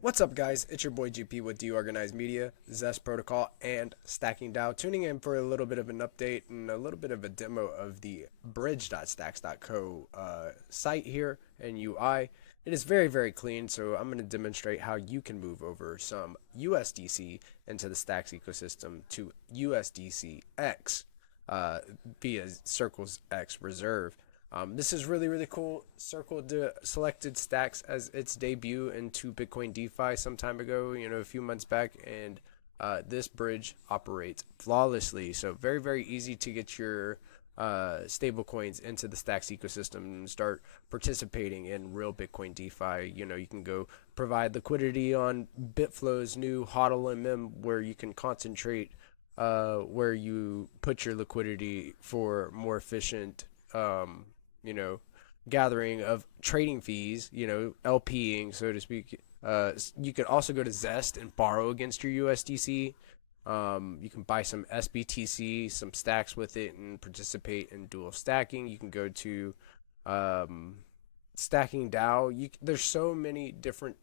What's up, guys? It's your boy GP with Deorganized Media, Zest Protocol, and Stacking DAO. Tuning in for a little bit of an update and a little bit of a demo of the bridge.stacks.co site here and UI. It is very, very clean, so I'm going to demonstrate how you can move over some USDC into the Stacks ecosystem to USDCX via Circle's X Reserve. This is really, really cool. Circle selected Stacks as its debut into Bitcoin Defi some time ago, a few months back, and this bridge operates flawlessly. So very, very easy to get your stable coins into the Stacks ecosystem and start participating in real Bitcoin DeFi. You can go provide liquidity on Bitflow's new HODL MM, where you can concentrate where you put your liquidity for more efficient you know, gathering of trading fees, LPing, so to speak. You can also go to Zest and borrow against your USDC. You can buy some SBTC, some stacks with it, and participate in dual stacking. You can go to stacking DAO. There's so many different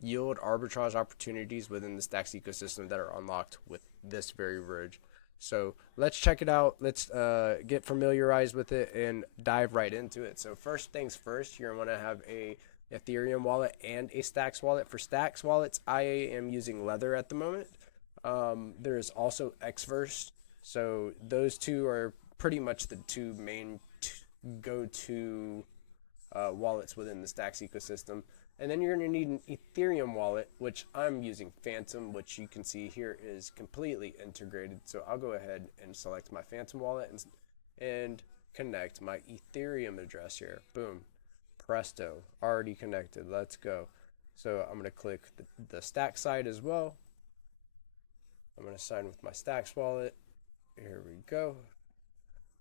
yield arbitrage opportunities within the stacks ecosystem that are unlocked with this very bridge. So let's check it out. Let's get familiarized with it and dive right into it. So first things first, you're going to have a Ethereum wallet and a Stacks wallet. For Stacks wallets, I am using Leather at the moment. There is also Xverse. So those two are pretty much the two main go-to wallets within the Stacks ecosystem. And then you're going to need an Ethereum wallet, which I'm using Phantom, which you can see here is completely integrated. So I'll go ahead and select my Phantom wallet and connect my Ethereum address here. Boom. Presto. Already connected. Let's go. So I'm going to click the Stacks side as well. I'm going to sign with my Stacks wallet. Here we go.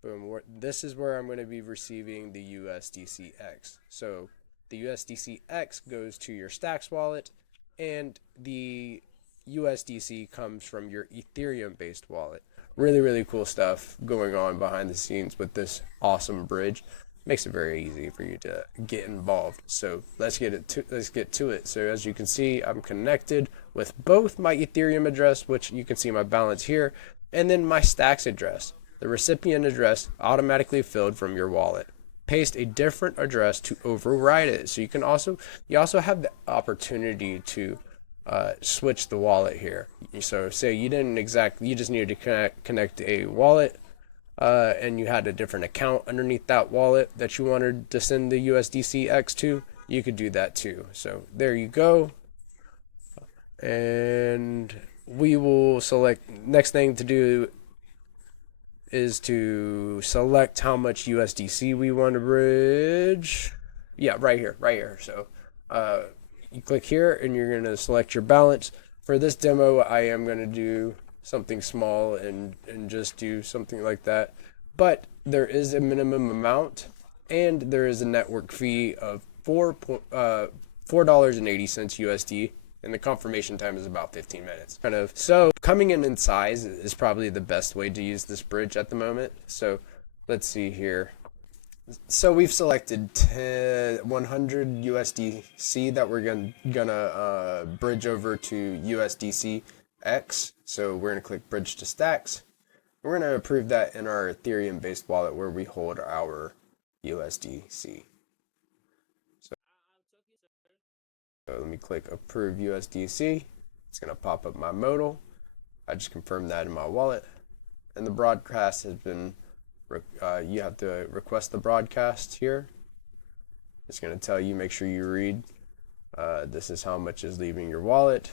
Boom. This is where I'm going to be receiving the USDCX. So the USDCX goes to your Stacks wallet, and the USDC comes from your Ethereum-based wallet. Really, really cool stuff going on behind the scenes with this awesome bridge. Makes it very easy for you to get involved. So let's get to it. So as you can see, I'm connected with both my Ethereum address, which you can see my balance here, and then my Stacks address. The recipient address automatically filled from your wallet. Paste a different address to override it. So you also have the opportunity to switch the wallet here. So say you just needed to connect a wallet, and you had a different account underneath that wallet that you wanted to send the USDCX to, you could do that too. So there you go. And we will select, next thing to do is to select how much USDC we want to bridge. Yeah, right here. So you click here and you're going to select your balance. For this demo, I am going to do something small and just do something like that. But there is a minimum amount, and there is a network fee of $4.80 USD, and the confirmation time is about 15 minutes. So coming in size is probably the best way to use this bridge at the moment. So let's see here. So we've selected 100 USDC that we're gonna bridge over to USDCX. So we're gonna click bridge to Stacks. We're gonna approve that in our Ethereum based wallet where we hold our USDC. So let me click approve USDC. It's going to pop up my modal. I just confirmed that in my wallet. And the broadcast has been, you have to request the broadcast here. It's going to tell you, make sure you read. This is how much is leaving your wallet.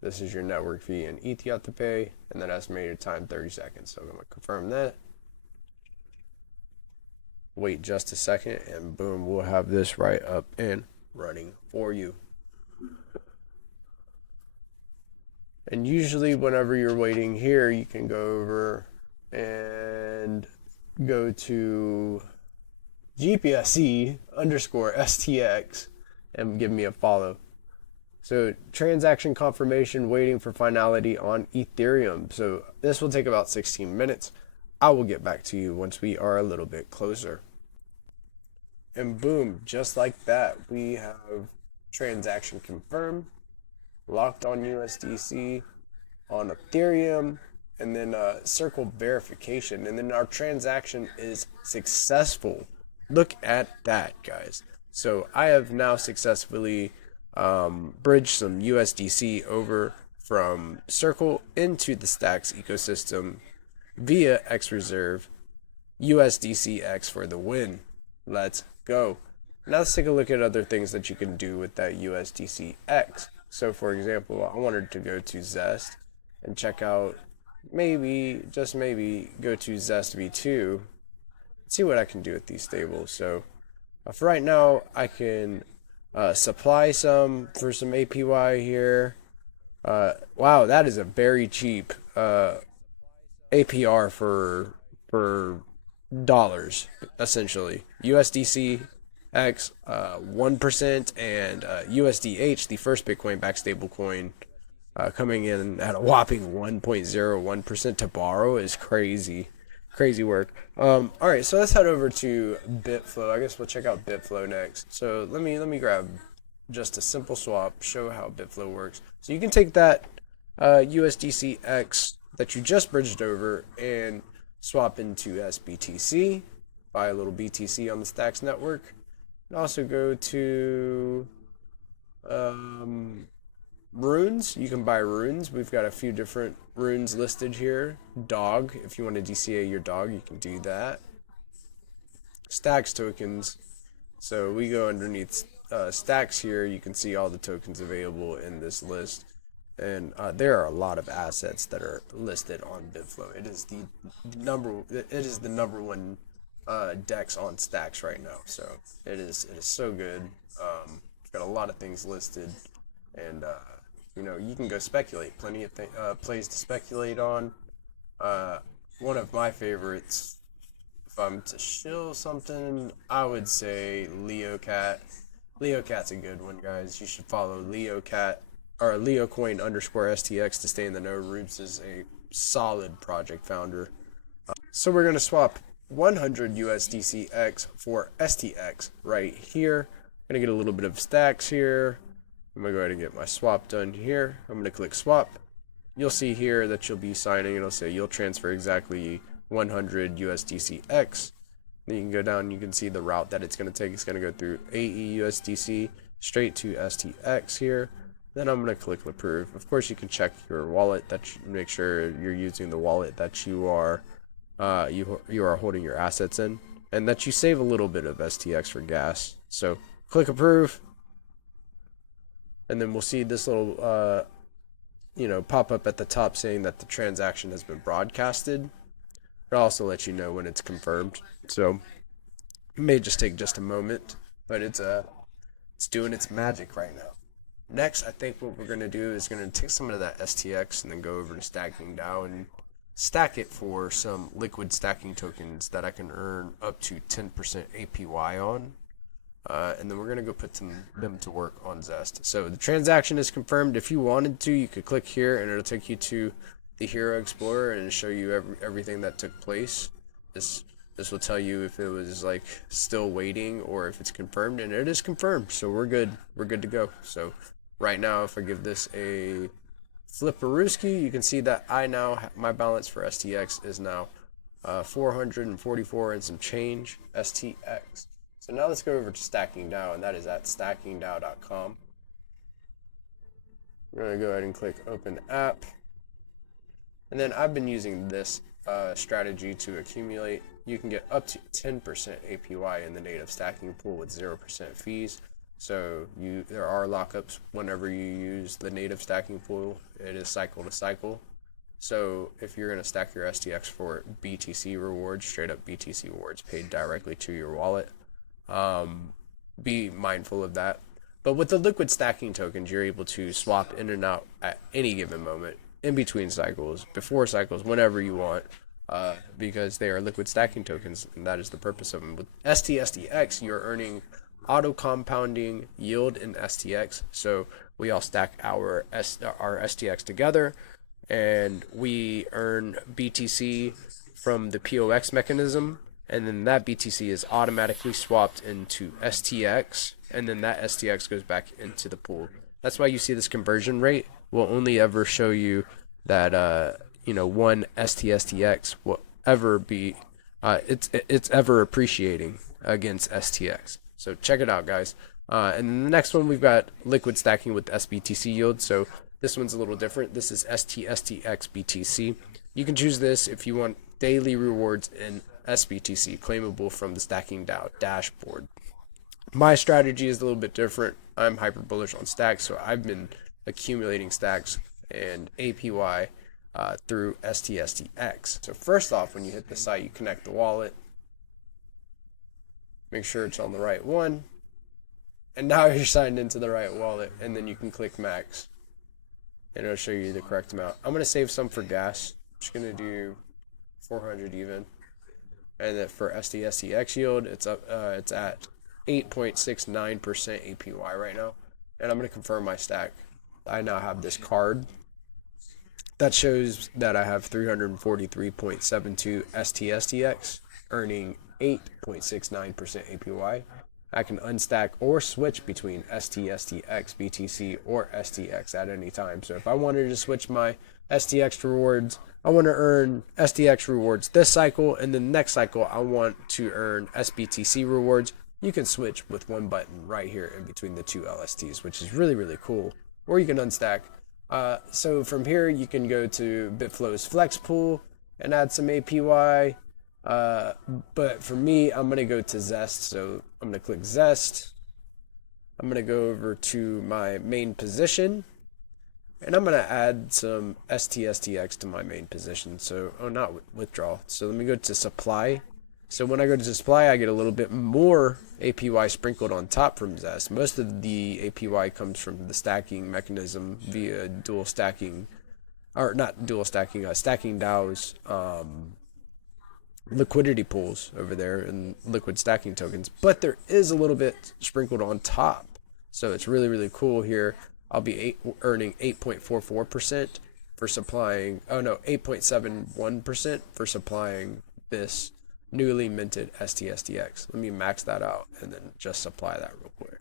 This is your network fee and ETH you have to pay. And then estimated time 30 seconds. So I'm going to confirm that. Wait just a second and boom, we'll have this right up and running for you. And usually whenever you're waiting here, you can go over and go to GPSE _ STX and give me a follow. So transaction confirmation waiting for finality on Ethereum. So this will take about 16 minutes. I will get back to you once we are a little bit closer. And boom, just like that, we have transaction confirmed. locked on USDC, on Ethereum, and then circle verification, and then our transaction is successful. Look at that, guys. So I have now successfully bridged some USDC over from Circle into the Stacks ecosystem via X Reserve, USDCX for the win. Let's go. Now let's take a look at other things that you can do with that USDCX. So for example, I wanted to go to Zest and check out, maybe, just maybe, go to Zest V2, see what I can do with these stables. So for right now, I can supply some for some APY here. Wow, that is a very cheap APR for dollars, essentially. USDC X 1% and USDH, the first Bitcoin backed stablecoin, coming in at a whopping 1.01% to borrow is crazy. Crazy work. All right, so let's head over to Bitflow. I guess we'll check out Bitflow next. So let me grab just a simple swap, show how Bitflow works. So you can take that USDCX that you just bridged over and swap into SBTC, buy a little BTC on the Stacks network, and also go to runes. You can buy runes. We've got a few different runes listed here. Dog, if you want to DCA your dog, you can do that. Stacks tokens. So we go underneath Stacks here. You can see all the tokens available in this list. And there are a lot of assets that are listed on Bitflow. It is the number one DEX on Stacks right now. So it is so good. It's got a lot of things listed, and you can go speculate. Plenty of plays to speculate on. One of my favorites, if I'm to shill something, I would say LeoCat. LeoCat's a good one, guys. You should follow LeoCat or LeoCoin _ STX to stay in the know. Rubes is a solid project founder. So we're gonna swap 100 USDCX for STX right here. I'm gonna get a little bit of Stacks here. I'm gonna go ahead and get my swap done here. I'm gonna click swap. You'll see here that you'll be signing. It'll say you'll transfer exactly 100 USDCX. Then you can go down and you can see the route that it's gonna take. It's gonna go through AE USDC straight to STX here. Then I'm gonna click approve. Of course, you can check your wallet make sure you're using the wallet that you are holding your assets in, and that you save a little bit of STX for gas. So click approve, and then we'll see this little pop up at the top saying that the transaction has been broadcasted. It'll also let you know when it's confirmed. So it may just take just a moment, but it's doing its magic right now. Next, I think what we're gonna do is gonna take some of that STX and then go over to Stacking DAO and stack it for some liquid stacking tokens that I can earn up to 10% APY on. And then we're going to go put them to work on Zest. So the transaction is confirmed. If you wanted to, you could click here and it'll take you to the Hero Explorer and show you everything that took place. This will tell you if it was like still waiting or if it's confirmed, and it is confirmed. So we're good. We're good to go. So right now, if I give this a Flipperooski, you can see that my balance for STX is now 444 and some change STX. So now let's go over to Stacking DAO, and that is at stackingdao.com. We're going to go ahead and click open app. And then I've been using this strategy to accumulate. You can get up to 10% APY in the native stacking pool with 0% fees. So there are lockups whenever you use the native stacking pool. It is cycle to cycle. So if you're going to stack your STX for BTC rewards, straight up BTC rewards paid directly to your wallet, be mindful of that. But with the liquid stacking tokens, you're able to swap in and out at any given moment, in between cycles, before cycles, whenever you want, because they are liquid stacking tokens, and that is the purpose of them. With STX, you're earning auto compounding yield in STX. So we all stack our STX together, and we earn BTC from the POX mechanism, and then that BTC is automatically swapped into STX, and then that STX goes back into the pool. That's why you see this conversion rate will only ever show you that one STX will ever be it's ever appreciating against STX. So check it out, guys. And then the next one we've got liquid stacking with SBTC yield. So this one's a little different. This is STX BTC. You can choose this if you want daily rewards in SBTC claimable from the Stacking DAO dashboard. My strategy is a little bit different. I'm hyper bullish on stacks, so I've been accumulating stacks and APY through STX. So first off, when you hit the site, you connect the wallet. Make sure it's on the right one. And now you're signed into the right wallet, and then you can click max. And it'll show you the correct amount. I'm going to save some for gas. I'm just going to do 400 even. And then for STX yield, it's at 8.69% APY right now. And I'm going to confirm my stack. I now have this card that shows that I have 343.72 STX earning 8.69% APY. I can unstack or switch between STX, BTC, or STX at any time. So if I wanted to switch my STX rewards, I want to earn STX rewards this cycle, and then next cycle I want to earn SBTC rewards. You can switch with one button right here in between the two LSTs, which is really, really cool. Or you can unstack. So from here, you can go to Bitflow's Flex Pool and add some APY. But for me, I'm going to go to Zest. So I'm going to click Zest. I'm going to go over to my main position. And I'm going to add some STX to my main position. So, not withdrawal. So let me go to supply. So when I go to supply, I get a little bit more APY sprinkled on top from Zest. Most of the APY comes from the stacking mechanism via dual stacking, or not dual stacking, stacking DAOs, liquidity pools over there and liquid stacking tokens. But there is a little bit sprinkled on top. So it's really, really cool here. I'll be earning 8.44% for supplying, 8.71% for supplying this newly minted STX. Let me max that out and then just supply that real quick.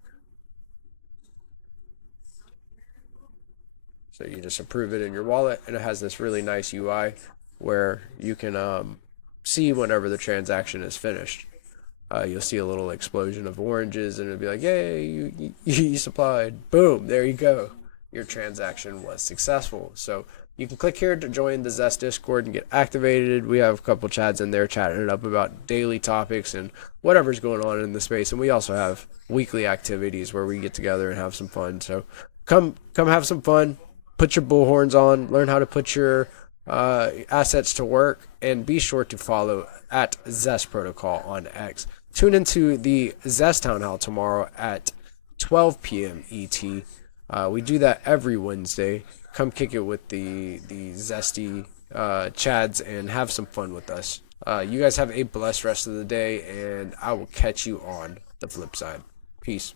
So you just approve it in your wallet, and it has this really nice UI where you can see whenever the transaction is finished. You'll see a little explosion of oranges, and it'll be like, yay, you supplied. Boom, there you go. Your transaction was successful. So you can click here to join the Zest Discord and get activated. We have a couple chats in there chatting it up about daily topics and whatever's going on in the space. And we also have weekly activities where we get together and have some fun. So come have some fun. Put your bullhorns on. Learn how to put your assets to work. And be sure to follow at Zest Protocol on X. Tune into the Zest Town Hall tomorrow at 12 p.m. ET. We do that every Wednesday. Come kick it with the zesty chads and have some fun with us. You guys have a blessed rest of the day, and I will catch you on the flip side. Peace.